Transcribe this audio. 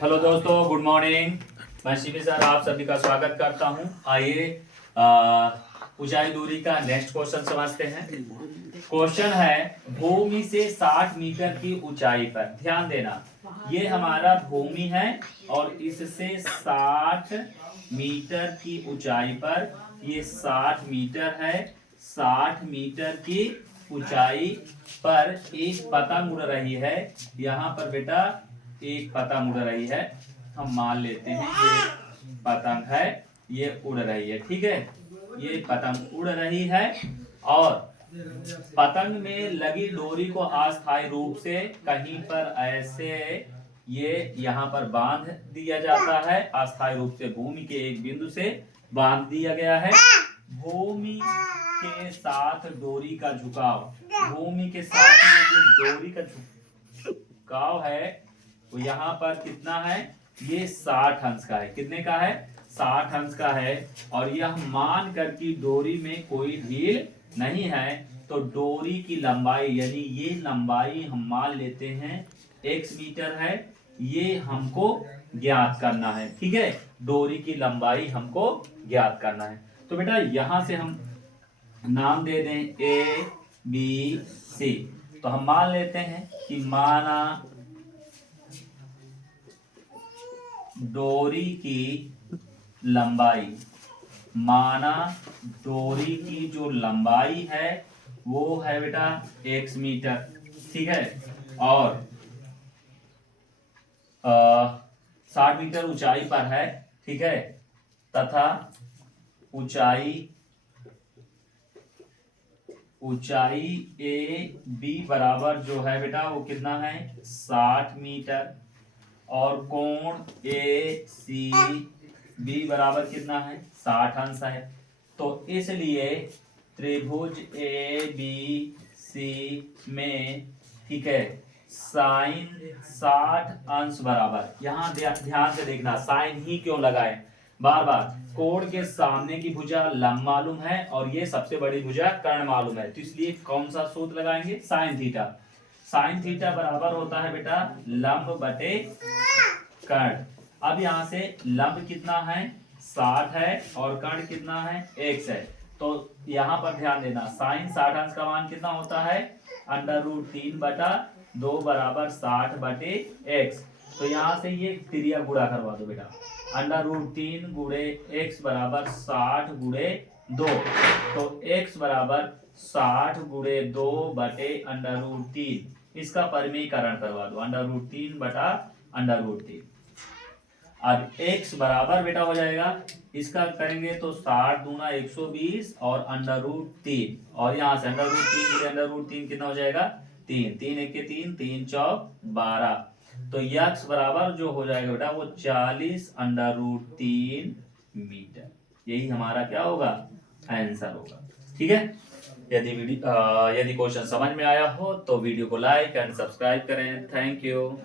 Hello दोस्तों, good morning. मैं Shivi sir आप सभी का स्वागत करता हूं। आइए ऊंचाई दूरी का नेक्स्ट क्वेश्चन समझते हैं। क्वेश्चन है भूमि से 60 मीटर की ऊंचाई पर, ध्यान देना ये हमारा भूमि है और इससे 60 मीटर की ऊंचाई पर, ये 60 मीटर है, 60 मीटर की ऊंचाई पर एक पतंग उड़ रही है। यहाँ पर बेटा एक पतंग उड़ रही है, हम मान लेते हैं ये पतंग है, ये उड़ रही है, ठीक है। ये पतंग उड़ रही है और पतंग में लगी डोरी को अस्थायी रूप से कहीं पर ऐसे ये यहाँ पर बांध दिया जाता है। अस्थायी रूप से भूमि के एक बिंदु से बांध दिया गया है। भूमि के साथ डोरी का झुकाव, भूमि के साथ ये जो डोरी का झुकाव है वो यहाँ पर कितना है, ये 60 अंश का है। कितने का है, 60 अंश का है। और यह मान कर की डोरी में कोई ढील नहीं है, तो डोरी की लंबाई यानी ये लंबाई हम मान लेते हैं x मीटर है, ये हमको ज्ञात करना है, ठीक है। डोरी की लंबाई हमको ज्ञात करना है। तो बेटा यहां से हम नाम दे दें A B C। तो हम मान लेते हैं कि माना डोरी की लंबाई, माना डोरी की जो लंबाई है वो है बेटा x मीटर, ठीक है। और 60 मीटर ऊंचाई पर है, ठीक है। तथा ऊंचाई ए बी बराबर जो है बेटा वो कितना है, 60 मीटर। और कोण ए सी बी बराबर कितना है, 60 अंश है। तो इसलिए त्रिभुज ए बी सी में, ठीक है, साइन 60 अंश बराबर, यहाँ ध्यान से देखना साइन ही क्यों लगाए बार बार, कोण के सामने की भुजा लंब मालूम है और ये सबसे बड़ी भुजा कर्ण मालूम है, तो इसलिए कौन सा सूत्र लगाएंगे, साइन थीटा। साइन थीटा बराबर होता है बेटा लंब बटे कर्ण। अब यहाँ से लंब कितना है, 60 है और कर्ण कितना है, x है। तो यहाँ पर ध्यान देना साइन 60 अंश का मान कितना होता है, √3/2 बराबर 60 बटे x। तो यहाँ से ये त्रिज्या गुणा करवा दो बेटा, √3 गुणे x बराबर 60 गुणे 2। तो x बराबर 60 गुणे 2 बटे √3, इसका परिमेयीकरण करवा दो, √3/√3। अब x बराबर बेटा हो जाएगा, इसका करेंगे तो 60 दूना 120 और √3, और यहाँ से √3 कितना हो जाएगा, 3, 3 1 के 3, 3 चौक 12। तो x बराबर जो हो जाएगा बेटा वो 40 √3 मीटर। यही हमारा क्या होगा, आंसर होगा, ठीक है। यदि क्वेश्चन समझ में आया हो तो वीडियो को लाइक एंड सब्सक्राइब करें। Thank you.